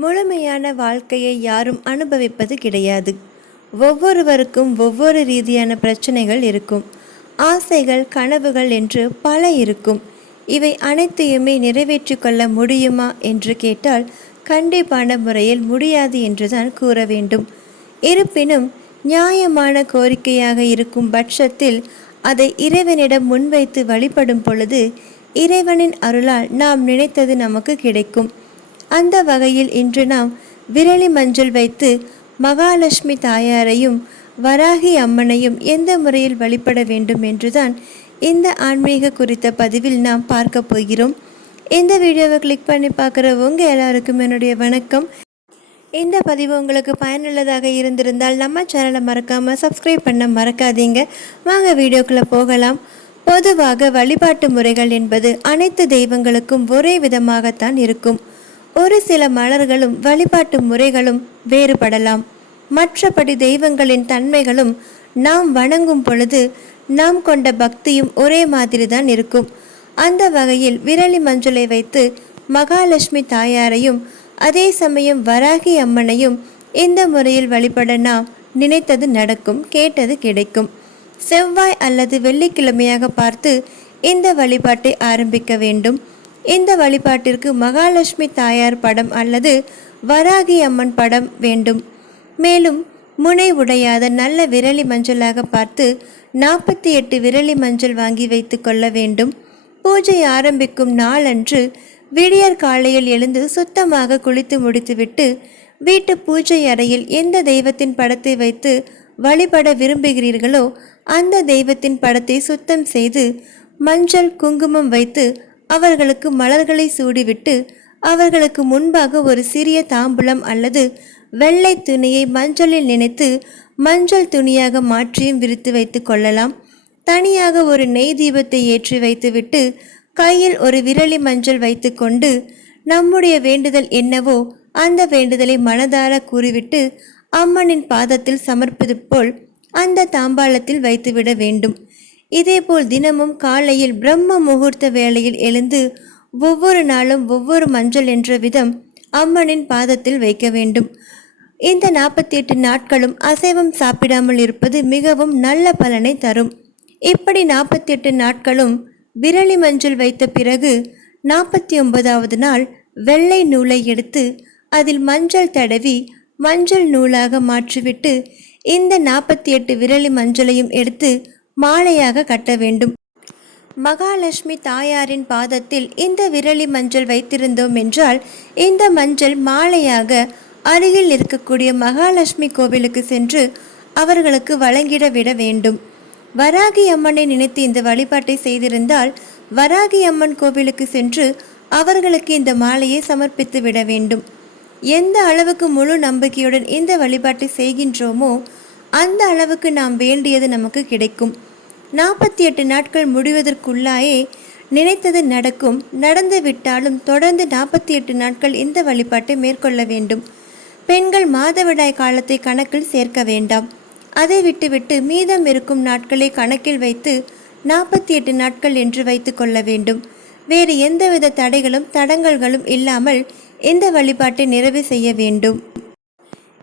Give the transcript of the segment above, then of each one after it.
முழுமையான வாழ்க்கையை யாரும் அனுபவிப்பது கிடையாது. ஒவ்வொருவருக்கும் ஒவ்வொரு ரீதியான பிரச்சனைகள் இருக்கும். ஆசைகள் கனவுகள் என்று பல இருக்கும். இவை அனைத்தையுமே நிறைவேற்றிக் கொள்ள முடியுமா என்று கேட்டால் கண்டிப்பான முறையில் முடியாது என்றுதான் கூற வேண்டும். இருப்பினும் நியாயமான கோரிக்கையாக இருக்கும் பட்சத்தில் அதை இறைவனிடம் முன்வைத்து வழிபடும் பொழுது இறைவனின் அருளால் நாம் நினைத்தது நமக்கு கிடைக்கும். அந்த வகையில் இன்று நாம் விரலி மஞ்சள் வைத்து மகாலட்சுமி தாயாரையும் வராகி அம்மனையும் எந்த முறையில் வழிபட வேண்டும் என்றுதான் இந்த ஆன்மீக குறித்த பதிவில் நாம் பார்க்க போகிறோம். இந்த வீடியோவை கிளிக் பண்ணி பார்க்குற உங்கள் எல்லாருக்கும் என்னுடைய வணக்கம். இந்த பதிவு உங்களுக்கு பயனுள்ளதாக இருந்திருந்தால் நம்ம சேனலை மறக்காமல் சப்ஸ்கிரைப் பண்ண மறக்காதீங்க. வாங்க வீடியோக்குள்ளே போகலாம். பொதுவாக வழிபாட்டு முறைகள் என்பது அனைத்து தெய்வங்களுக்கும் ஒரே விதமாகத்தான் இருக்கும். ஒரு சில மலர்களும் வழிபாட்டு முறைகளும் வேறுபடலாம். மற்றபடி தெய்வங்களின் தன்மைகளும் நாம் வணங்கும் பொழுது நாம் கொண்ட பக்தியும் ஒரே மாதிரி தான் இருக்கும். அந்த வகையில் விரலி மஞ்சளை வைத்து மகாலட்சுமி தாயாரையும் அதே சமயம் வராகி அம்மனையும் இந்த முறையில் வழிபட நாம் நினைத்தது நடக்கும் கேட்டது கிடைக்கும். செவ்வாய் அல்லது வெள்ளிக்கிழமையாக பார்த்து இந்த வழிபாட்டை ஆரம்பிக்க வேண்டும். இந்த வழிபாட்டிற்கு மகாலட்சுமி தாயார் படம் அல்லது வராகி அம்மன் படம் வேண்டும். மேலும் முனை உடையாத நல்ல விரலி மஞ்சளாக பார்த்து நாற்பத்தி எட்டு விரலி மஞ்சள் வாங்கி வைத்து கொள்ள வேண்டும். பூஜை ஆரம்பிக்கும் நாளன்று விடியற் காலையில் எழுந்து சுத்தமாக குளித்து முடித்துவிட்டு வீட்டு பூஜை அறையில் எந்த தெய்வத்தின் படத்தை வைத்து வழிபட விரும்புகிறீர்களோ அந்த தெய்வத்தின் படத்தை சுத்தம் செய்து மஞ்சள் குங்குமம் வைத்து அவர்களுக்கு மலர்களை சூடிவிட்டு அவர்களுக்கு முன்பாக ஒரு சிறிய தாம்பூலம் அல்லது வெள்ளை துணியை மஞ்சளில் நினைத்து மஞ்சள் துணியாக மாற்றியும் விரித்து வைத்து கொள்ளலாம். தனியாக ஒரு நெய் தீபத்தை ஏற்றி வைத்துவிட்டு கையில் ஒரு விரலி மஞ்சள் வைத்துக்கொண்டு நம்முடைய வேண்டுதல் என்னவோ அந்த வேண்டுதலை மனதார கூறிவிட்டு அம்மனின் பாதத்தில் சமர்ப்பது போல் அந்த தாம்பாளத்தில் வைத்துவிட வேண்டும். இதேபோல் தினமும் காலையில் பிரம்ம முகூர்த்த வேளையில் எழுந்து ஒவ்வொரு நாளும் ஒவ்வொரு மஞ்சள் என்ற விதம் அம்மனின் பாதத்தில் வைக்க வேண்டும். இந்த நாற்பத்தி எட்டு நாட்களும் அசைவம் சாப்பிடாமல் இருப்பது மிகவும் நல்ல பலனை தரும். இப்படி நாற்பத்தி எட்டு நாட்களும் விரலி மஞ்சள் வைத்த பிறகு நாற்பத்தி ஒன்பதாவது நாள் வெள்ளை நூலை எடுத்து அதில் மஞ்சள் தடவி மஞ்சள் நூலாக மாற்றிவிட்டு இந்த நாற்பத்தி எட்டு விரலி மஞ்சளையும் எடுத்து மாலையாக கட்ட வேண்டும். மகாலட்சுமி தாயாரின் பாதத்தில் இந்த விரலி மஞ்சள் வைத்திருந்தோம் என்றால் இந்த மஞ்சள் மாலையாக அருகில் இருக்கக்கூடிய மகாலட்சுமி கோவிலுக்கு சென்று அவர்களுக்கு வழங்கிட விட வேண்டும். வராகி அம்மனை நினைத்து இந்த வழிபாட்டை செய்திருந்தால் வராகி அம்மன் கோவிலுக்கு சென்று அவர்களுக்கு இந்த மாலையை சமர்ப்பித்து விட வேண்டும். எந்த அளவுக்கு முழு நம்பிக்கையுடன் இந்த வழிபாட்டை செய்கின்றோமோ அந்த அளவுக்கு நாம் வேண்டியது நமக்கு கிடைக்கும். நாற்பத்தி எட்டு நாட்கள் முடிவதற்குள்ளாயே நினைத்தது நடக்கும். நடந்து விட்டாலும் தொடர்ந்து நாற்பத்தி எட்டு நாட்கள் இந்த வழிபாட்டை மேற்கொள்ள வேண்டும்? பெண்கள் மாதவிடாய் காலத்தை கணக்கில் சேர்க்க வேண்டாம். அதை விட்டுவிட்டு மீதம் இருக்கும் நாட்களை கணக்கில் வைத்து நாற்பத்தி எட்டு நாட்கள் என்று வைத்து கொள்ள வேண்டும். வேறு எந்தவித தடைகளும் தடங்கல்களும் இல்லாமல் இந்த வழிபாட்டை நிறைவு செய்ய வேண்டும்?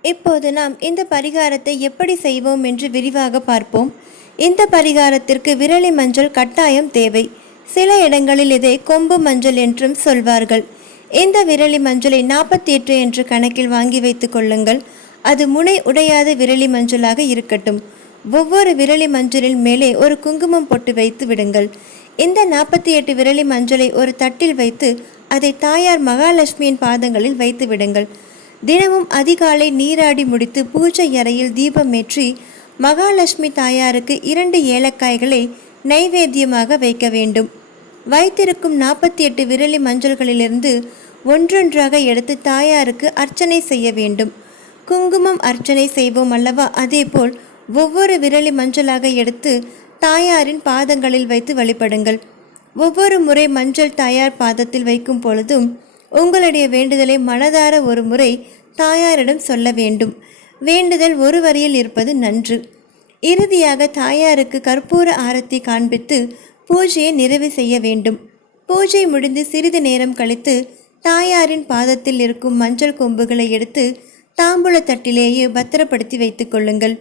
இப்போது நாம் இந்த பரிகாரத்தை எப்படி செய்வோம் என்று விரிவாக பார்ப்போம். இந்த பரிகாரத்திற்கு விரலி மஞ்சள் கட்டாயம் தேவை. சில இடங்களில் இதை கொம்பு மஞ்சள் என்றும் சொல்வார்கள். இந்த விரலி மஞ்சளை நாற்பத்தி எட்டு என்று கணக்கில் வாங்கி வைத்து கொள்ளுங்கள். அது முனை உடையாத விரலி மஞ்சளாக இருக்கட்டும். ஒவ்வொரு விரலி மஞ்சளின் மேலே ஒரு குங்குமம் போட்டு வைத்து விடுங்கள். இந்த நாற்பத்தி எட்டு விரலி மஞ்சளை ஒரு தட்டில் வைத்து அதை தாயார் மகாலட்சுமியின் பாதங்களில் வைத்து விடுங்கள். தினமும் அதிகாலை நீராடி முடித்து பூஜை அறையில் தீபமேற்றி மகாலட்சுமி தாயாருக்கு இரண்டு ஏலக்காய்களை நைவேத்தியமாக வைக்க வேண்டும். வைத்திருக்கும் நாற்பத்தி எட்டு விரலி மஞ்சள்களிலிருந்து ஒன்றொன்றாக எடுத்து தாயாருக்கு அர்ச்சனை செய்ய வேண்டும். குங்குமம் அர்ச்சனை செய்வோம் அல்லவா? அதேபோல் ஒவ்வொரு விரலி மஞ்சளாக எடுத்து தாயாரின் பாதங்களில் வைத்து வழிபடுங்கள். ஒவ்வொரு முறை மஞ்சள் தாயார் பாதத்தில் வைக்கும் பொழுதும் உங்களுடைய வேண்டுதலை மனதார ஒரு முறை தாயாரிடம் சொல்ல வேண்டும். வேண்டுதல் ஒரு வரியில் இருப்பது நன்று. இறுதியாக தாயாருக்கு கற்பூர ஆரத்தி காண்பித்து பூஜையை நிறைவு செய்ய வேண்டும். பூஜை முடிந்து சிறிது நேரம் கழித்து தாயாரின் பாதத்தில் இருக்கும் மஞ்சள் கொம்புகளை எடுத்து தாம்பூல தட்டிலேயே பத்திரப்படுத்தி வைத்து கொள்ளுங்கள்.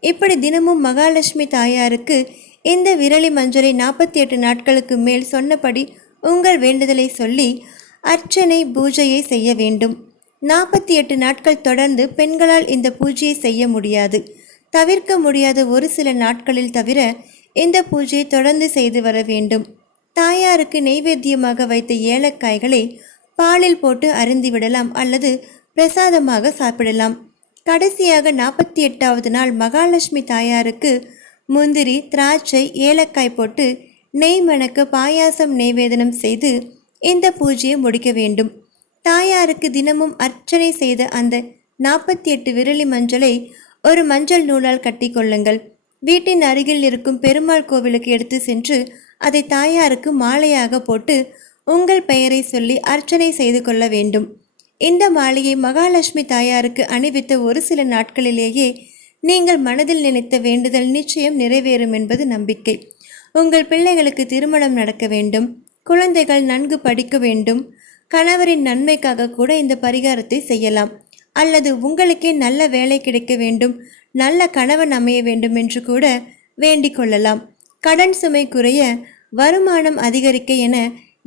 இப்படி தினமும் மகாலட்சுமி தாயாருக்கு இந்த விரலி மஞ்சளை நாற்பத்தி எட்டு நாட்களுக்கு மேல் சொன்னபடி உங்கள் வேண்டுதலை சொல்லி அர்ச்சனை பூஜையை செய்ய வேண்டும். நாற்பத்தி எட்டு நாட்கள் தொடர்ந்து பெண்களால் இந்த பூஜையை செய்ய முடியாது. தவிர்க்க முடியாத ஒரு சில நாட்களில் தவிர இந்த பூஜையை தொடர்ந்து செய்து வர வேண்டும். தாயாருக்கு நெய்வேத்தியமாக வைத்த ஏலக்காய்களை பாலில் போட்டு அருந்திவிடலாம் அல்லது பிரசாதமாக சாப்பிடலாம். கடைசியாக நாற்பத்தி எட்டாவது நாள் மகாலட்சுமி தாயாருக்கு முந்திரி திராட்சை ஏலக்காய் போட்டு நெய் மணக்க பாயாசம் நெய்வேதனம் செய்து இந்த பூஜையை முடிக்க வேண்டும். தாயாருக்கு தினமும் அர்ச்சனை செய்த அந்த நாற்பத்தி எட்டு விரலி மஞ்சளை ஒரு மஞ்சள் நூலால் கட்டி கொள்ளுங்கள். வீட்டின் அருகில் இருக்கும் பெருமாள் கோவிலுக்கு எடுத்து சென்று அதை தாயாருக்கு மாலையாக போட்டு உங்கள் பெயரை சொல்லி அர்ச்சனை செய்து கொள்ள வேண்டும். இந்த மாலையை மகாலட்சுமி தாயாருக்கு அணிவித்த ஒரு சில நாட்களிலேயே நீங்கள் மனதில் நினைத்த வேண்டுதல் நிச்சயம் நிறைவேறும் என்பது நம்பிக்கை. உங்கள் பிள்ளைகளுக்கு திருமணம் நடக்க வேண்டும். குழந்தைகள் நன்கு படிக்க வேண்டும். கணவரின் நன்மைக்காக கூட இந்த பரிகாரத்தை செய்யலாம். அல்லது உங்களுக்கே நல்ல வேலை கிடைக்க வேண்டும் நல்ல கணவன் அமைய வேண்டும் என்று கூட வேண்டிக் கொள்ளலாம். கடன் சுமை குறைய வருமானம் அதிகரிக்க என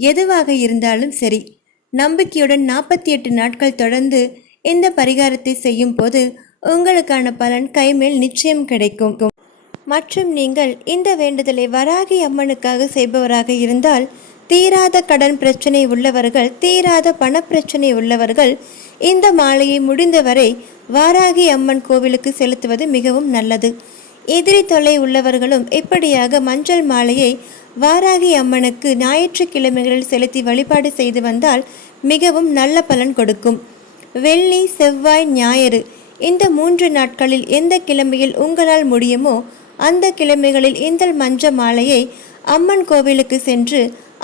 எதுவாக இருந்தாலும் சரி நம்பிக்கையுடன் நாற்பத்தி எட்டு நாட்கள் தொடர்ந்து இந்த பரிகாரத்தை செய்யும் போது உங்களுக்கான பலன் கைமேல் நிச்சயம் கிடைக்கும். மற்றும் நீங்கள் இந்த வேண்டுதலை வராகி அம்மனுக்காக செய்பவராக இருந்தால் தீராத கடன் பிரச்சனை உள்ளவர்கள் தீராத பணப்பிரச்சனை உள்ளவர்கள் இந்த மாலையை முடிந்தவரை வாராகி அம்மன் கோவிலுக்கு செலுத்துவது மிகவும் நல்லது. எதிரி தொல்லை உள்ளவர்களும் இப்படியாக மஞ்சள் மாலையை வாராகி அம்மனுக்கு ஞாயிற்றுக்கிழமைகளில் செலுத்தி வழிபாடு செய்து வந்தால் மிகவும் நல்ல பலன் கொடுக்கும். வெள்ளி செவ்வாய் ஞாயிறு இந்த மூன்று நாட்களில் எந்த கிழமையில் உங்களால் முடியுமோ அந்த கிழமைகளில் இந்த மஞ்ச மாலையை அம்மன் கோவிலுக்கு சென்று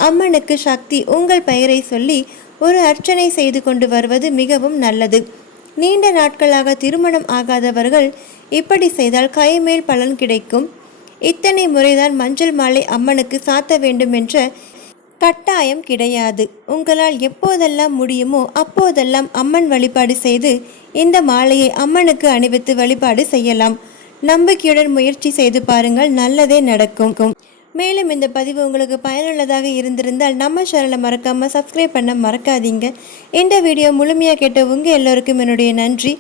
அம்மனுக்கு சக்தி உங்கள் பெயரை சொல்லி ஒரு அர்ச்சனை செய்து கொண்டு வருவது மிகவும் நல்லது. நீண்ட நாட்களாக திருமணம் ஆகாதவர்கள் இப்படி செய்தால் கைமேல் பலன் கிடைக்கும். இத்தனை முறைதான் மஞ்சள் மாலை அம்மனுக்கு சாத்த வேண்டும் என்ற கட்டாயம் கிடையாது. உங்களால் எப்போதெல்லாம் முடியுமோ அப்போதெல்லாம் அம்மன் வழிபாடு செய்து இந்த மாலையை அம்மனுக்கு அணிவித்து வழிபாடு செய்யலாம். நம்பிக்கையுடன் முயற்சி செய்து பாருங்கள் நல்லதே நடக்கும். மேலும் இந்த பதிவு உங்களுக்கு பயனுள்ளதாக இருந்திருந்தால் நம்ம சேனலை மறக்காமல் சப்ஸ்கிரைப் பண்ண மறக்காதீங்க. இந்த வீடியோ முழுமையாக கேட்ட உங்கள் எல்லோருக்கும் என்னுடைய நன்றி.